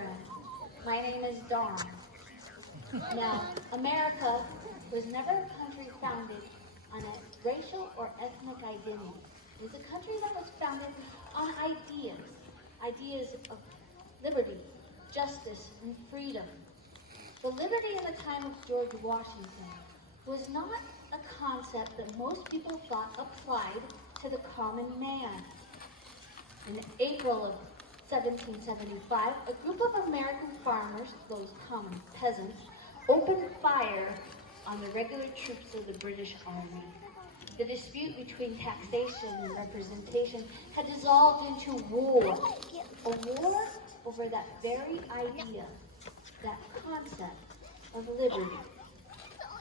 friend. My name is Dawn. Now, America was never a country founded on a racial or ethnic identity. It was a country that was founded on ideas of liberty, justice, and freedom. The liberty in the time of George Washington was not a concept that most people thought applied to the common man. In April of 1775, a group of American farmers, those common peasants, opened fire on the regular troops of the British Army. The dispute between taxation and representation had dissolved into war. A war over that very idea, that concept of liberty.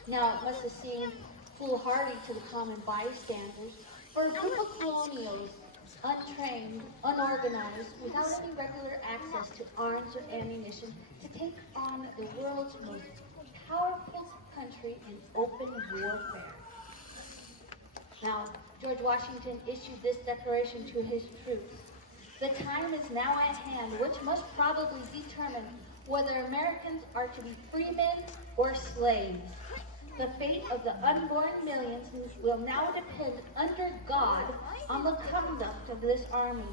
Now, it must have seemed foolhardy to the common bystanders for a group of colonials, untrained, unorganized, without any regular access to arms or ammunition, to take on the world's most powerful country in open warfare. Now, George Washington issued this declaration to his troops. The time is now at hand, which must probably determine whether Americans are to be free men or slaves. The fate of the unborn millions will now depend under God on the conduct of this army.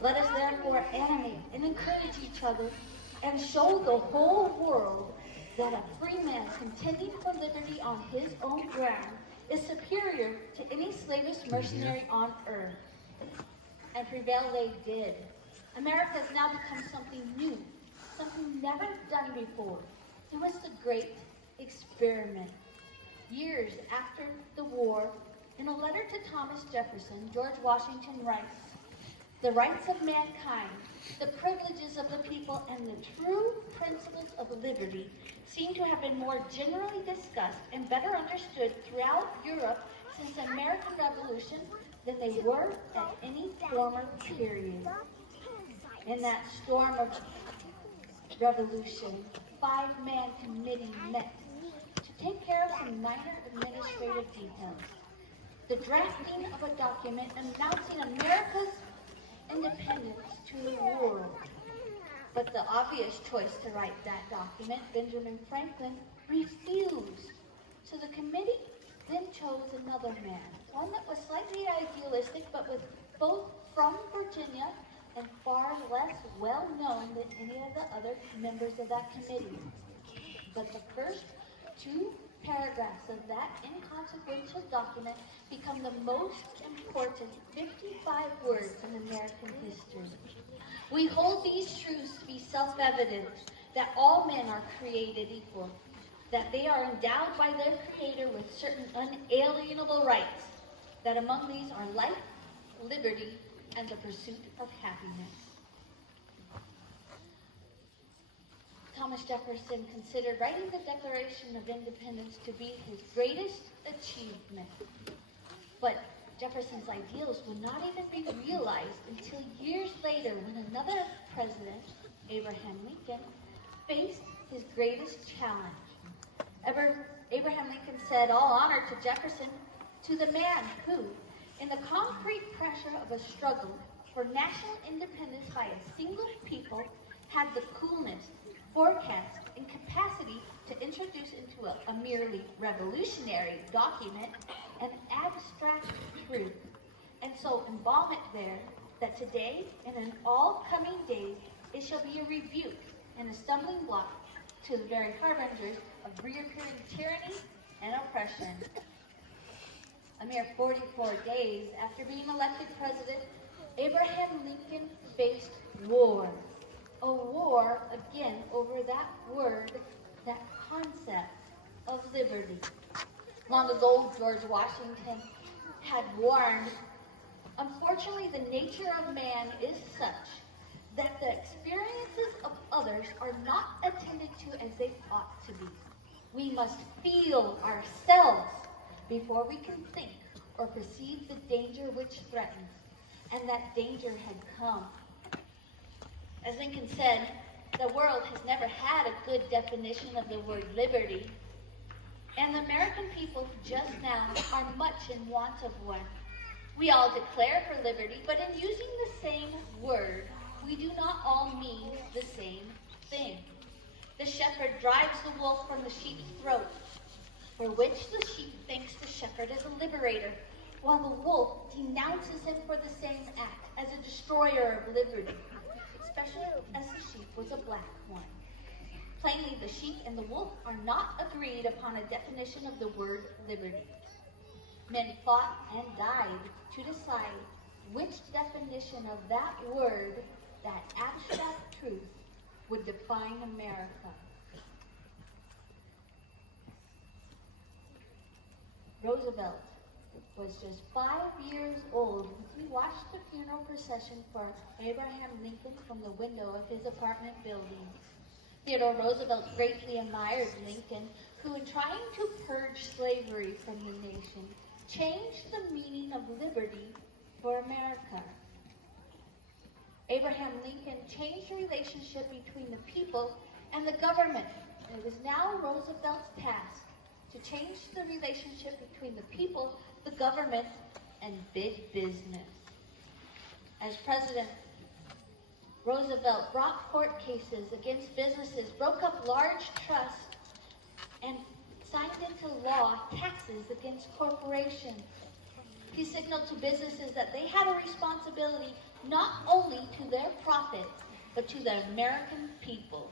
Let us therefore animate and encourage each other and show the whole world that a free man contending for liberty on his own ground is superior to any slavish mercenary on earth. And prevail they did. America has now become something new, something never done before. It was the great experiment. Years after the war, in a letter to Thomas Jefferson, George Washington writes, "The rights of mankind, the privileges of the people, and the true principles of liberty seem to have been more generally discussed and better understood throughout Europe since the American Revolution than they were at any former period." In that storm of revolution, a 5-man committee met to take care of some minor administrative details. The drafting of a document announcing America's independence to the world. But the obvious choice to write that document, Benjamin Franklin, refused. So the committee then chose another man, one that was slightly idealistic, but with both from Virginia and far less well known than any of the other members of that committee. But the first 2 paragraphs of that inconsequential document become the most important 55 words in American history. We hold these truths to be self-evident, that all men are created equal, that they are endowed by their Creator with certain unalienable rights, that among these are life, liberty, and the pursuit of happiness. Thomas Jefferson considered writing the Declaration of Independence to be his greatest achievement. But Jefferson's ideals would not even be realized until years later when another president, Abraham Lincoln, faced his greatest challenge. Abraham Lincoln said, "All honor to Jefferson, to the man who, in the concrete pressure of a struggle for national independence by a single people, had the coolness, forecast, and capacity to introduce into a merely revolutionary document an abstract truth, and so embalm it there, that today and in all coming days it shall be a rebuke and a stumbling block to the very harbingers of reappearing tyranny and oppression." A mere 44 days after being elected president, Abraham Lincoln faced war. A war, again, over that word, that concept of liberty. Long ago, George Washington had warned, unfortunately, the nature of man is such that the experiences of others are not attended to as they ought to be. We must feel ourselves before we can think or perceive the danger which threatens. And that danger had come. As Lincoln said, the world has never had a good definition of the word liberty, and the American people just now are much in want of one. We all declare for liberty, but in using the same word, we do not all mean the same thing. The shepherd drives the wolf from the sheep's throat, for which the sheep thinks the shepherd is a liberator, while the wolf denounces him for the same act as a destroyer of liberty, especially as the sheep was a black one. Plainly, the sheep and the wolf are not agreed upon a definition of the word liberty. Men fought and died to decide which definition of that word, that abstract truth, would define America. Roosevelt was just 5 years old when he watched the funeral procession for Abraham Lincoln from the window of his apartment building. Theodore Roosevelt greatly admired Lincoln, who, in trying to purge slavery from the nation, changed the meaning of liberty for America. Abraham Lincoln changed the relationship between the people and the government, and it was now Roosevelt's task to change the relationship between the people, the government, and big business. As president, Roosevelt brought court cases against businesses, broke up large trusts, and signed into law taxes against corporations. He signaled to businesses that they had a responsibility not only to their profit, but to the American people.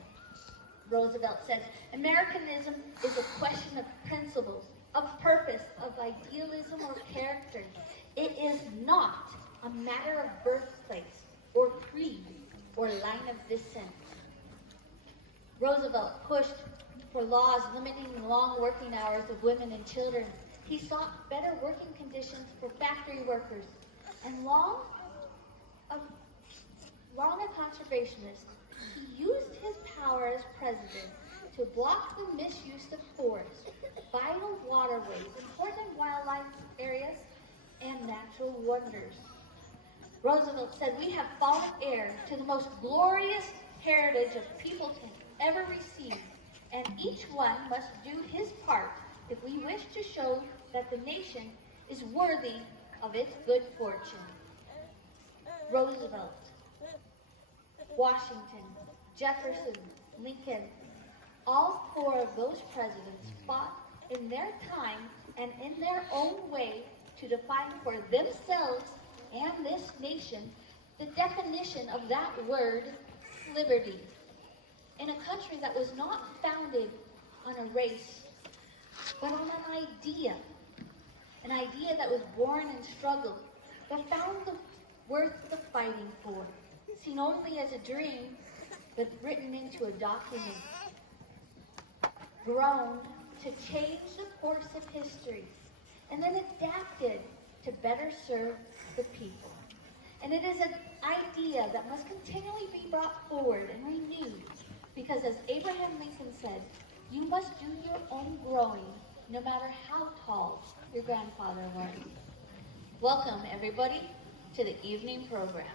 Roosevelt said, Americanism is a question of principles, of purpose, of idealism or character. It is not a matter of birthplace or creed or line of descent. Roosevelt pushed for laws limiting the long working hours of women and children. He sought better working conditions for factory workers. And long a conservationist, he used his power as president to block the misuse of forests, vital waterways, important wildlife areas, and natural wonders. Roosevelt said, we have fallen heir to the most glorious heritage of people can ever receive, and each one must do his part if we wish to show that the nation is worthy of its good fortune. Roosevelt, Washington, Jefferson, Lincoln, all four of those presidents fought in their time and in their own way to define for themselves and this nation the definition of that word, liberty. In a country that was not founded on a race, but on an idea that was born in struggle, but found the worth the fighting for, seen only as a dream, but written into a document, grown to change the course of history, and then adapted to better serve the people. And it is an idea that must continually be brought forward and renewed, because as Abraham Lincoln said, you must do your own growing, no matter how tall your grandfather was. Welcome, everybody, to the evening program.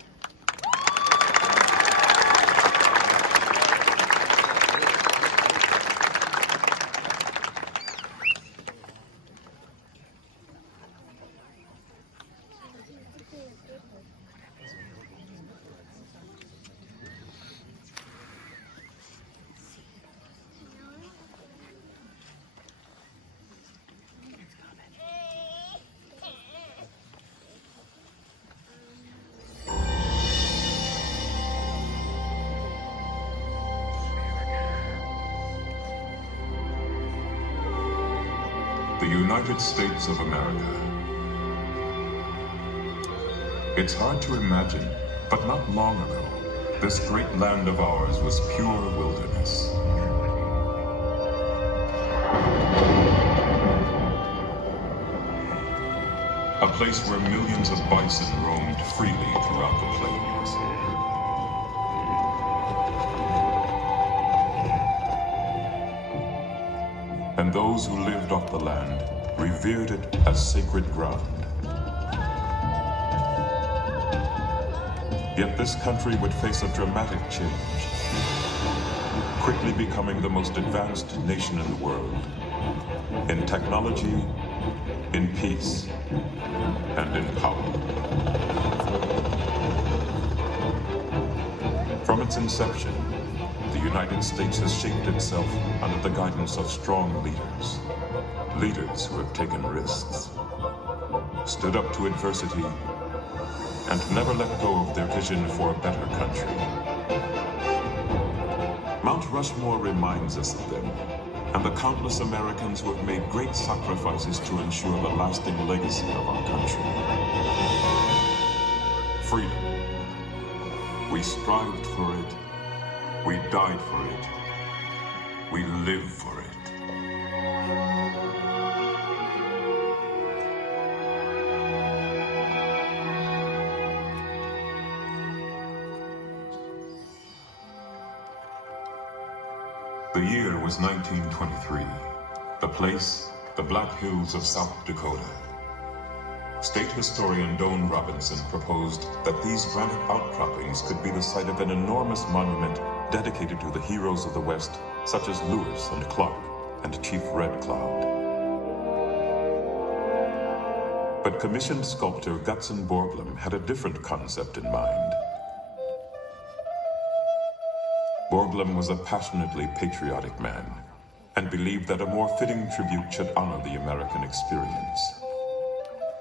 The United States of America. It's hard to imagine, but not long ago, this great land of ours was pure wilderness. A place where millions of bison roamed freely throughout the plains. And those who lived off the land revered it as sacred ground. Yet this country would face a dramatic change, quickly becoming the most advanced nation in the world, in technology, in peace, and in power. From its inception, the United States has shaped itself under the guidance of strong leaders. Leaders who have taken risks, stood up to adversity, and never let go of their vision for a better country. Mount Rushmore reminds us of them, and the countless Americans who have made great sacrifices to ensure the lasting legacy of our country. Freedom. We strived for it. We died for it. We live for it. The year was 1923. The place, the Black Hills of South Dakota. State historian Doane Robinson proposed that these granite outcroppings could be the site of an enormous monument dedicated to the heroes of the West, such as Lewis and Clark and Chief Red Cloud. But commissioned sculptor Gutzon Borglum had a different concept in mind. Borglum was a passionately patriotic man and believed that a more fitting tribute should honor the American experience.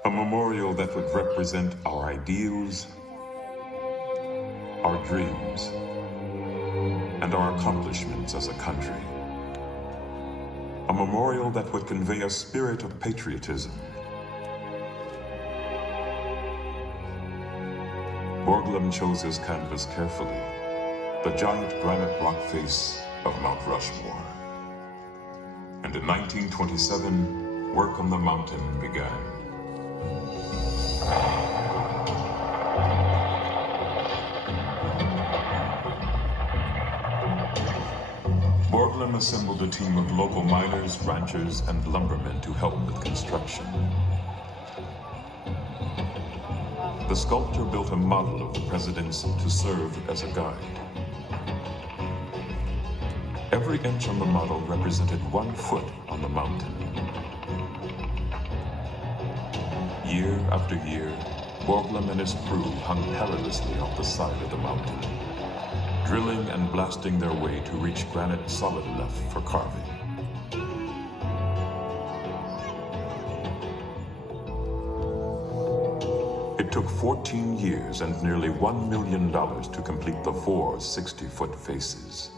A memorial that would represent our ideals, our dreams, and our accomplishments as a country. A memorial that would convey a spirit of patriotism. Borglum chose his canvas carefully, the giant granite rock face of Mount Rushmore. And in 1927, work on the mountain began. Borglum assembled a team of local miners, ranchers, and lumbermen to help with construction. The sculptor built a model of the presidents to serve as a guide. Every inch on the model represented 1 foot on the mountain. Year after year, Borglum and his crew hung perilously off the side of the mountain, drilling and blasting their way to reach granite solid enough for carving. It took 14 years and nearly $1 million to complete the 4 60-foot faces.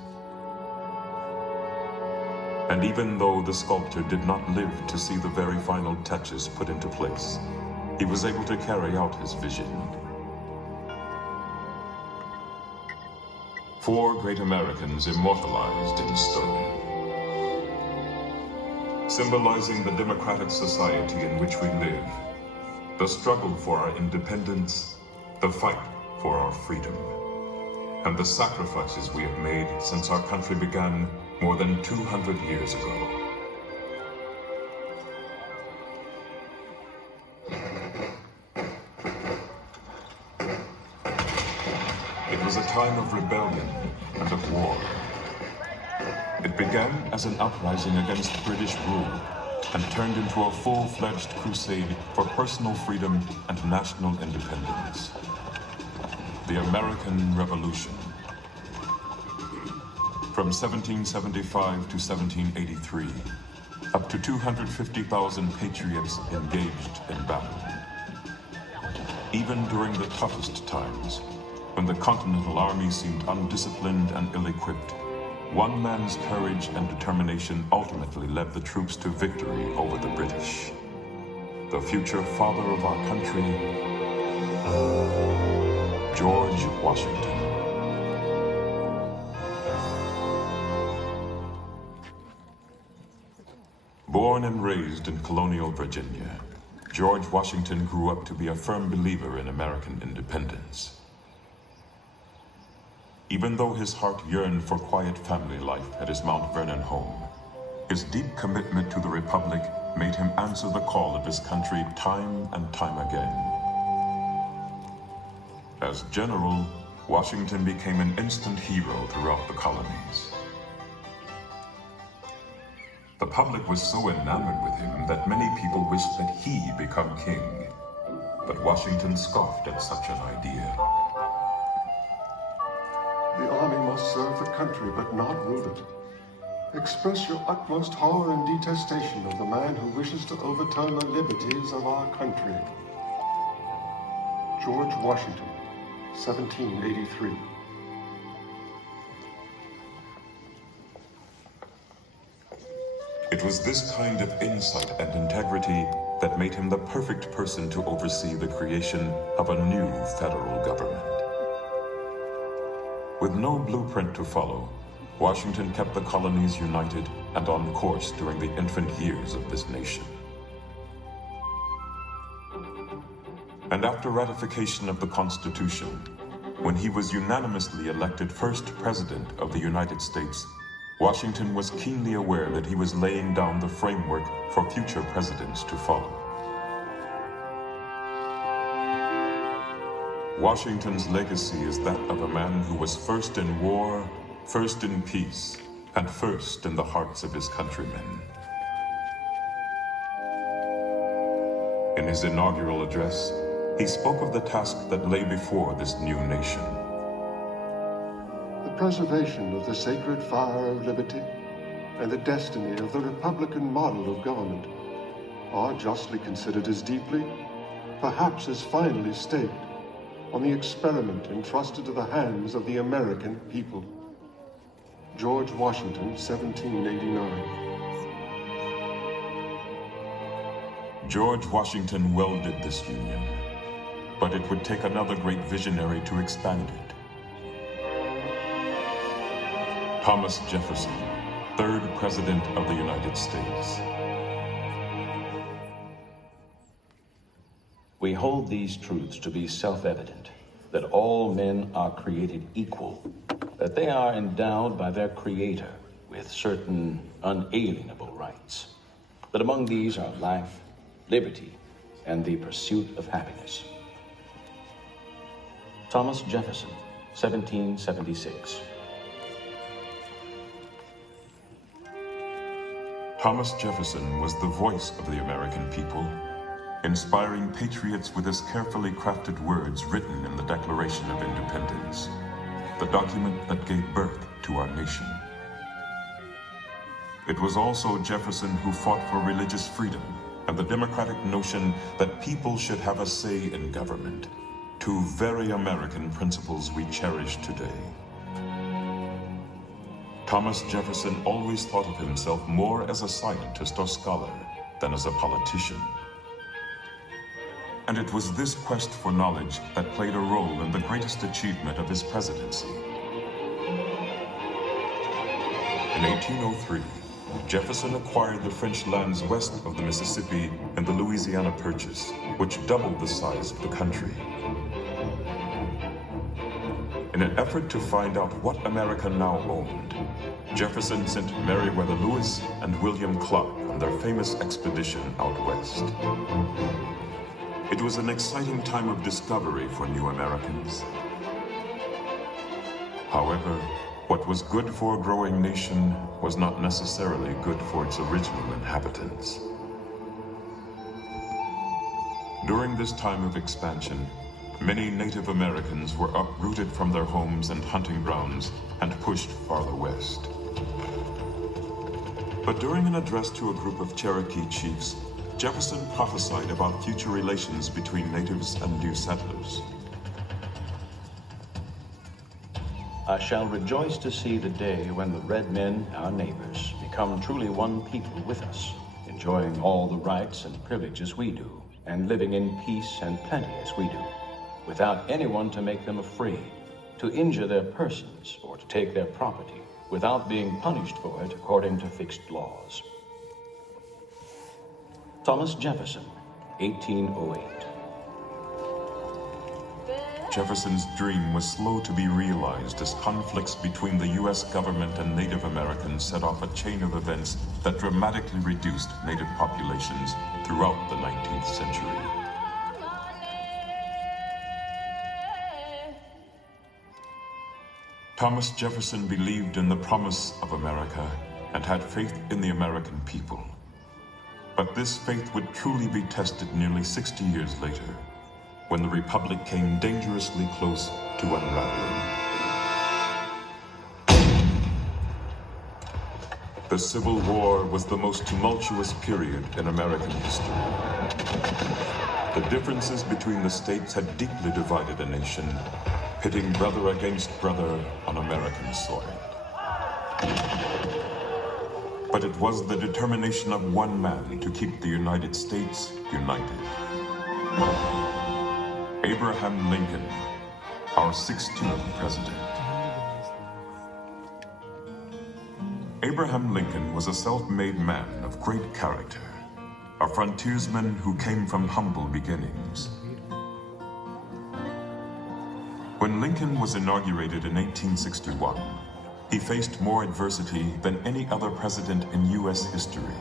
And even though the sculptor did not live to see the very final touches put into place, he was able to carry out his vision. 4 great Americans immortalized in stone, symbolizing the democratic society in which we live, the struggle for our independence, the fight for our freedom, and the sacrifices we have made since our country began more than 200 years ago. It was a time of rebellion and of war. It began as an uprising against British rule and turned into a full-fledged crusade for personal freedom and national independence. The American Revolution. From 1775 to 1783, up to 250,000 patriots engaged in battle. Even during the toughest times, when the Continental Army seemed undisciplined and ill-equipped, one man's courage and determination ultimately led the troops to victory over the British. The future father of our country, George Washington. Born and raised in colonial Virginia, George Washington grew up to be a firm believer in American independence. Even though his heart yearned for quiet family life at his Mount Vernon home, his deep commitment to the Republic made him answer the call of his country time and time again. As general, Washington became an instant hero throughout the colonies. The public was so enamored with him that many people wished that he become king. But Washington scoffed at such an idea. The Army must serve the country but not rule it. Express your utmost horror and detestation of the man who wishes to overturn the liberties of our country. George Washington, 1783. It was this kind of insight and integrity that made him the perfect person to oversee the creation of a new federal government. With no blueprint to follow, Washington kept the colonies united and on course during the infant years of this nation. And after ratification of the Constitution, when he was unanimously elected first President of the United States, Washington was keenly aware that he was laying down the framework for future presidents to follow. Washington's legacy is that of a man who was first in war, first in peace, and first in the hearts of his countrymen. In his inaugural address, he spoke of the task that lay before this new nation. The preservation of the sacred fire of liberty and the destiny of the Republican model of government are justly considered as deeply, perhaps as finally staked, on the experiment entrusted to the hands of the American people. George Washington, 1789. George Washington welded this union, but it would take another great visionary to expand it. Thomas Jefferson, third President of the United States. We hold these truths to be self-evident, that all men are created equal, that they are endowed by their Creator with certain unalienable rights, that among these are life, liberty, and the pursuit of happiness. Thomas Jefferson, 1776. Thomas Jefferson was the voice of the American people, inspiring patriots with his carefully crafted words written in the Declaration of Independence, the document that gave birth to our nation. It was also Jefferson who fought for religious freedom and the democratic notion that people should have a say in government, two very American principles we cherish today. Thomas Jefferson always thought of himself more as a scientist or scholar than as a politician. And it was this quest for knowledge that played a role in the greatest achievement of his presidency. In 1803, Jefferson acquired the French lands west of the Mississippi and the Louisiana Purchase, which doubled the size of the country. In an effort to find out what America now owned, Jefferson sent Meriwether Lewis and William Clark on their famous expedition out west. It was an exciting time of discovery for new Americans. However, what was good for a growing nation was not necessarily good for its original inhabitants. During this time of expansion, many Native Americans were uprooted from their homes and hunting grounds and pushed farther west. But during an address to a group of Cherokee chiefs, Jefferson prophesied about future relations between natives and new settlers. I shall rejoice to see the day when the red men, our neighbors, become truly one people with us, enjoying all the rights and privileges we do, and living in peace and plenty as we do, without anyone to make them afraid, to injure their persons, or to take their property, without being punished for it according to fixed laws. Thomas Jefferson, 1808. Jefferson's dream was slow to be realized as conflicts between the U.S. government and Native Americans set off a chain of events that dramatically reduced Native populations throughout the 19th century. Thomas Jefferson believed in the promise of America and had faith in the American people. But this faith would truly be tested nearly 60 years later, when the Republic came dangerously close to unraveling. The Civil War was the most tumultuous period in American history. The differences between the states had deeply divided a nation, pitting brother against brother on American soil. But it was the determination of one man to keep the United States united. Abraham Lincoln, our 16th president. Abraham Lincoln was a self-made man of great character, a frontiersman who came from humble beginnings. When Lincoln was inaugurated in 1861, he faced more adversity than any other president in U.S. history.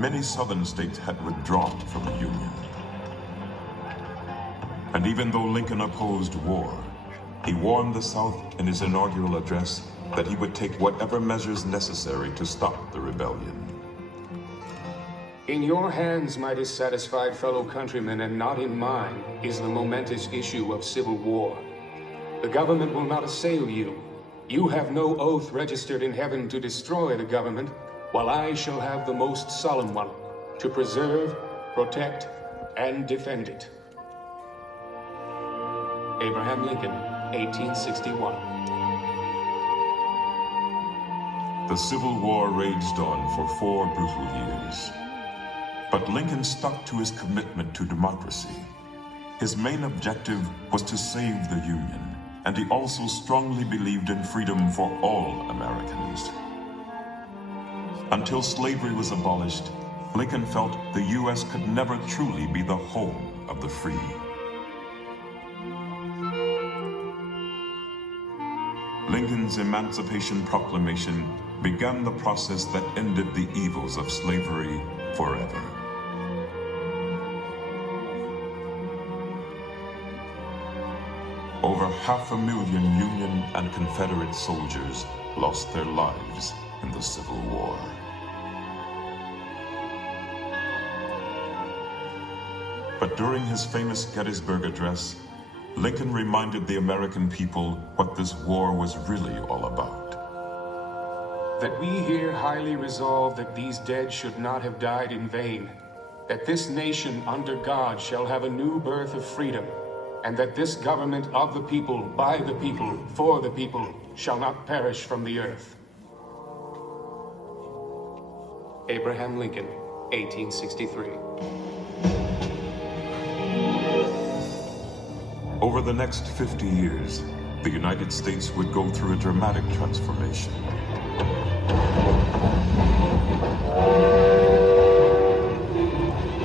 Many southern states had withdrawn from the Union. And even though Lincoln opposed war, he warned the South in his inaugural address that he would take whatever measures necessary to stop the rebellion. In your hands, my dissatisfied fellow countrymen, and not in mine, is the momentous issue of civil war. The government will not assail you. You have no oath registered in heaven to destroy the government, while I shall have the most solemn one, to preserve, protect, and defend it. Abraham Lincoln, 1861. The Civil War raged on for 4 brutal years. But Lincoln stuck to his commitment to democracy. His main objective was to save the Union, and he also strongly believed in freedom for all Americans. Until slavery was abolished, Lincoln felt the U.S. could never truly be the home of the free. Lincoln's Emancipation Proclamation began the process that ended the evils of slavery forever. Over 500,000 Union and Confederate soldiers lost their lives in the Civil War. But during his famous Gettysburg Address, Lincoln reminded the American people what this war was really all about. That we here highly resolve that these dead should not have died in vain, that this nation under God shall have a new birth of freedom, and that this government of the people, by the people, for the people, shall not perish from the earth. Abraham Lincoln, 1863. Over the next 50 years, the United States would go through a dramatic transformation.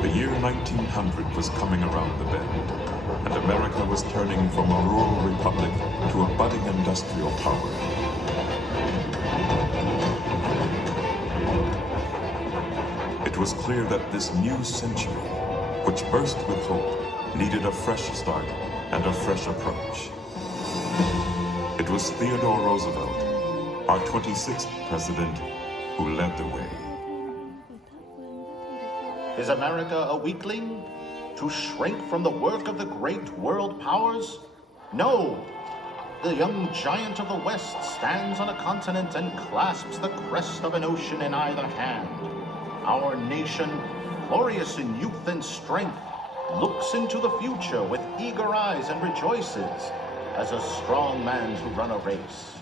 The year 1900 was coming around the bend, and America was turning from a rural republic to a budding industrial power. It was clear that this new century, which burst with hope, needed a fresh start and a fresh approach. It was Theodore Roosevelt, our 26th president, who led the way. Is America a weakling? To shrink from the work of the great world powers? No! The young giant of the West stands on a continent and clasps the crest of an ocean in either hand. Our nation, glorious in youth and strength, looks into the future with eager eyes and rejoices as a strong man to run a race.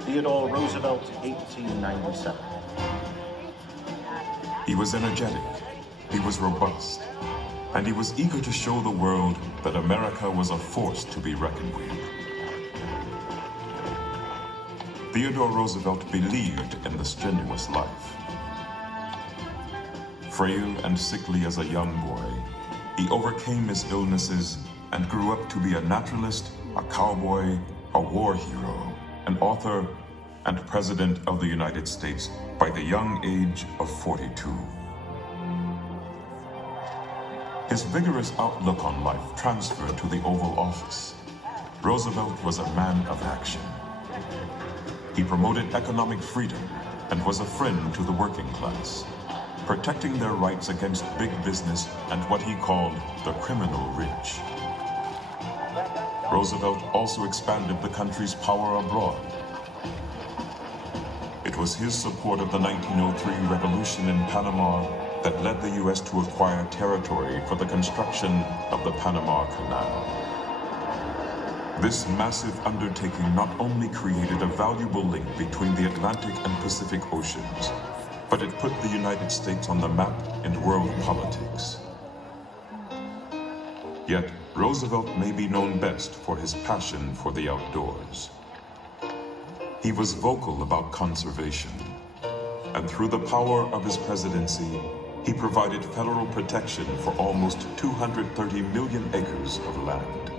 Theodore Roosevelt, 1897. He was energetic, he was robust, and he was eager to show the world that America was a force to be reckoned with. Theodore Roosevelt believed in the strenuous life. Frail and sickly as a young boy, he overcame his illnesses and grew up to be a naturalist, a cowboy, a war hero, an author, and President of the United States by the young age of 42. His vigorous outlook on life transferred to the Oval Office. Roosevelt was a man of action. He promoted economic freedom and was a friend to the working class, protecting their rights against big business and what he called the criminal rich. Roosevelt also expanded the country's power abroad. It was his support of the 1903 revolution in Panama that led the U.S. to acquire territory for the construction of the Panama Canal. This massive undertaking not only created a valuable link between the Atlantic and Pacific Oceans, but it put the United States on the map in world politics. Yet, Roosevelt may be known best for his passion for the outdoors. He was vocal about conservation, and through the power of his presidency, he provided federal protection for almost 230 million acres of land.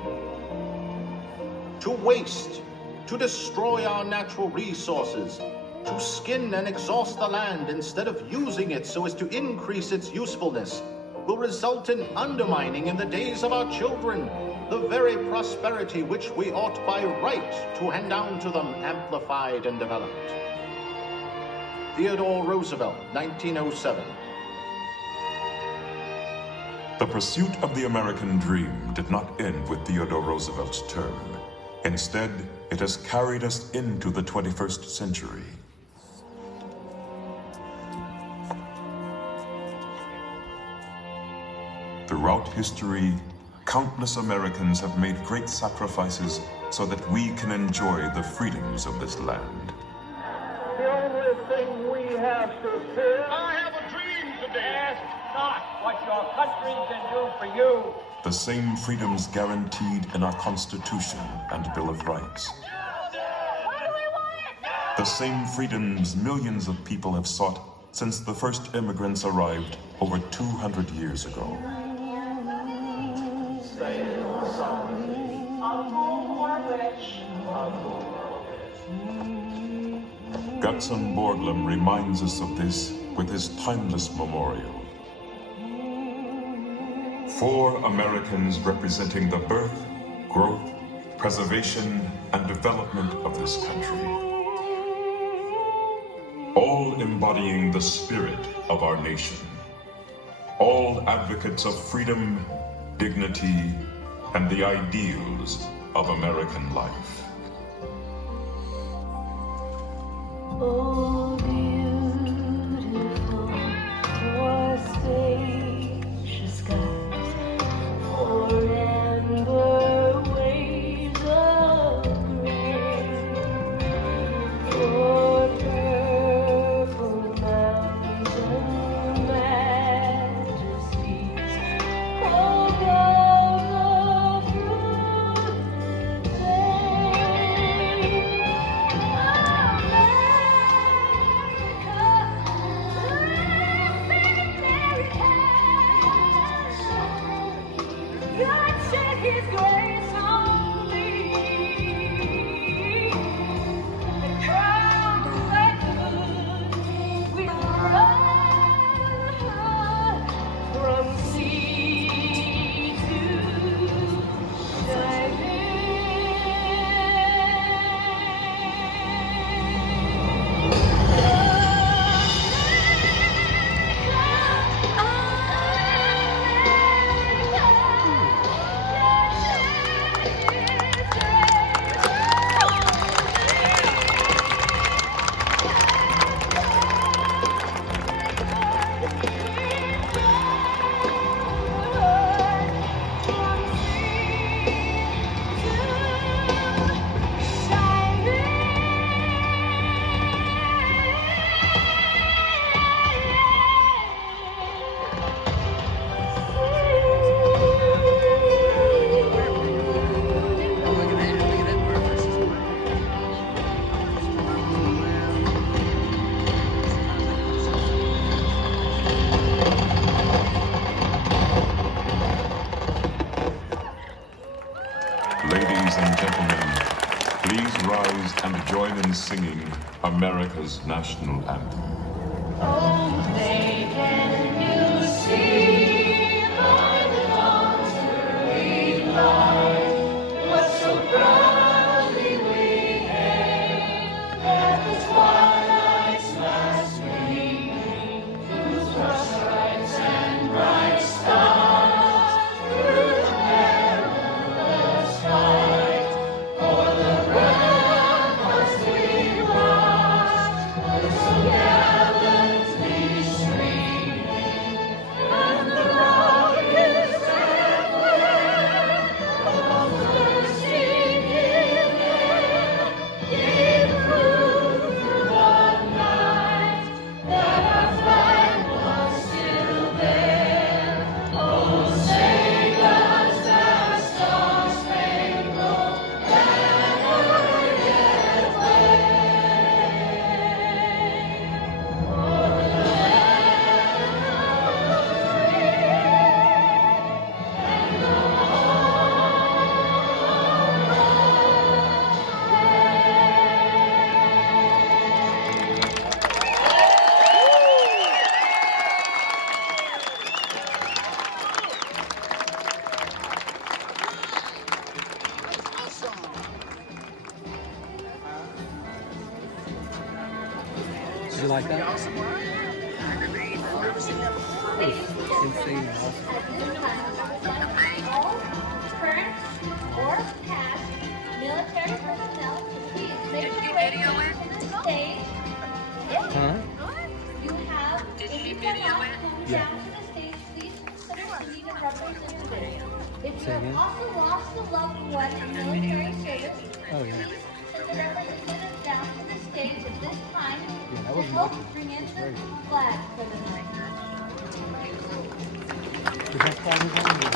To waste, to destroy our natural resources, to skin and exhaust the land instead of using it so as to increase its usefulness, will result in undermining in the days of our children the very prosperity which we ought by right to hand down to them amplified and developed. Theodore Roosevelt, 1907. The pursuit of the American dream did not end with Theodore Roosevelt's term. Instead, it has carried us into the 21st century. Throughout history, countless Americans have made great sacrifices so that we can enjoy the freedoms of this land. The only thing we have to fear. I have a dream today. Ask not what your country can do for you. The same freedoms guaranteed in our Constitution and Bill of Rights. The same freedoms millions of people have sought since the first immigrants arrived over 200 years ago. Gutzon Borglum reminds us of this with his timeless memorial. 4 Americans representing the birth, growth, preservation, and development of this country. All embodying the spirit of our nation. All advocates of freedom, dignity, and the ideals of American life. Oh, beautiful, for spacious skies, for amber waves of grain, for purple mountain majesties, above the fruited plain. God shed His grace on me and crowned the record with pride from sea to shining. Ladies and gentlemen, please rise and join in singing America's national anthem. Oh, babe, can you see by the dawn's early light what so proudly we hailed at the twilight's last gleaming, whose broad stripes and bright stars through the perilous fight o'er the ramparts we watched, you like that? Insane. All current or past military personnel to please make your way down to the stage. Huh? You have, if you cannot come down to the stage, please consider sending a representative. If you have also lost a loved one in military service, please send a representative down to the stage at this time to help bring in the flag for the night. The best part is on the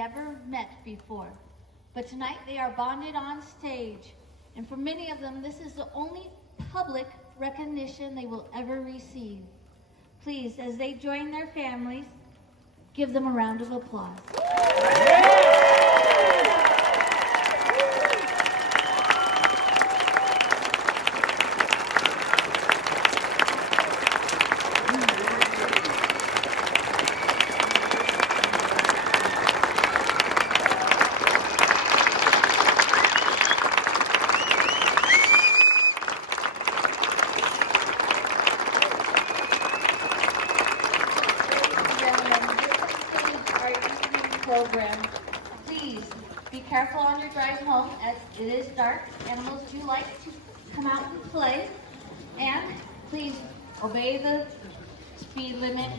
never met before. But tonight they are bonded on stage. And for many of them, this is the only public recognition they will ever receive. Please, as they join their families, give them a round of applause. careful on your drive home as it is dark. Animals do like to come out and play. And please obey the speed limit